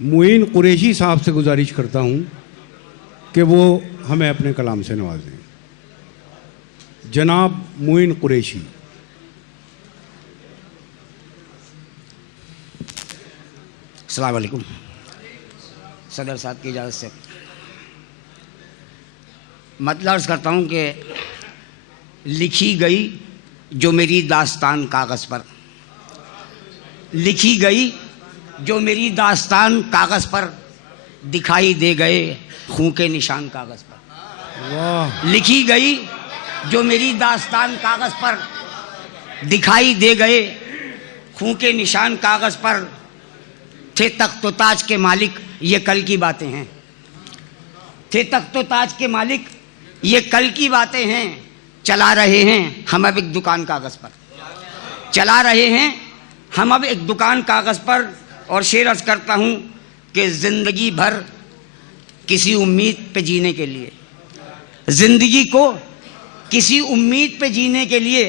मुइन कुरैशी साहब से गुजारिश करता हूँ कि वो हमें अपने कलाम से नवाजें। जनाब मुइन कुरैशी। अस्सलाम वालेकुम। सदर साहब की इजाज़त से मतलब अर्ज़ करता हूँ कि लिखी गई जो मेरी दास्तान कागज़ पर, लिखी गई जो मेरी दास्तान कागज़ पर, दिखाई दे गए खून के निशान कागज़ पर। वाह। लिखी गई जो मेरी दास्तान कागज़ पर, दिखाई दे गए खून के निशान कागज़ पर। थे तख्त व ताज के मालिक ये कल की बातें हैं, थे तख्त व ताज के मालिक ये कल की बातें हैं। चला रहे हैं हम अब एक दुकान कागज़ पर, चला रहे हैं हम अब एक दुकान कागज़ पर। और शेर अर्ज़ करता हूँ कि ज़िंदगी भर किसी उम्मीद पे जीने के लिए, ज़िंदगी को किसी उम्मीद पे जीने के लिए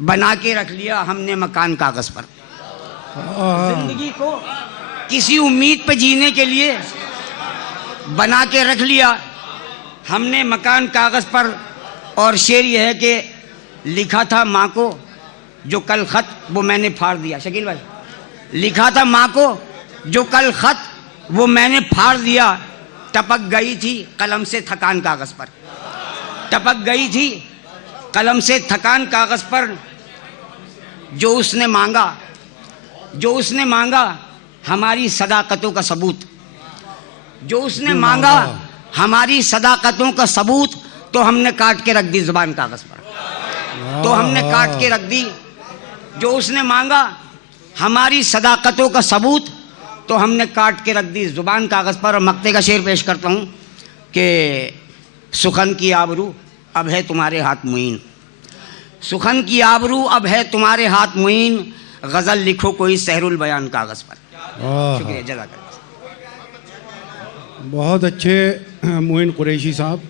बना के रख लिया हमने मकान कागज़ पर। ज़िंदगी को किसी उम्मीद पे जीने के लिए बना के रख लिया हमने मकान कागज़ पर। और शेर यह है कि लिखा था माँ को जो कल ख़त वो मैंने फाड़ दिया। शकील भाई, लिखा था माँ को जो कल ख़त वो मैंने फाड़ दिया। टपक गई थी कलम से थकान कागज़ पर, टपक गई थी कलम से थकान कागज़ पर। जो उसने मांगा, जो उसने मांगा हमारी सदाकतों का सबूत, जो उसने मांगा हमारी सदाकतों का सबूत। तो हमने काट के रख दी ज़ुबान कागज़ पर, तो हमने काट के रख दी। जो उसने मांगा हमारी सदाकतों का सबूत, तो हमने काट के रख दी ज़ुबान कागज़ पर। और मक्ते का शेर पेश करता हूँ कि सुखन की आबरू अब है तुम्हारे हाथ मुईन, सुखन की आबरू अब है तुम्हारे हाथ मुईन। गज़ल लिखो कोई सहरुल बयान कागज़ पर। शुक्रिया, जज़ाकल्लाह। बहुत अच्छे मुइन कुरैशी साहब।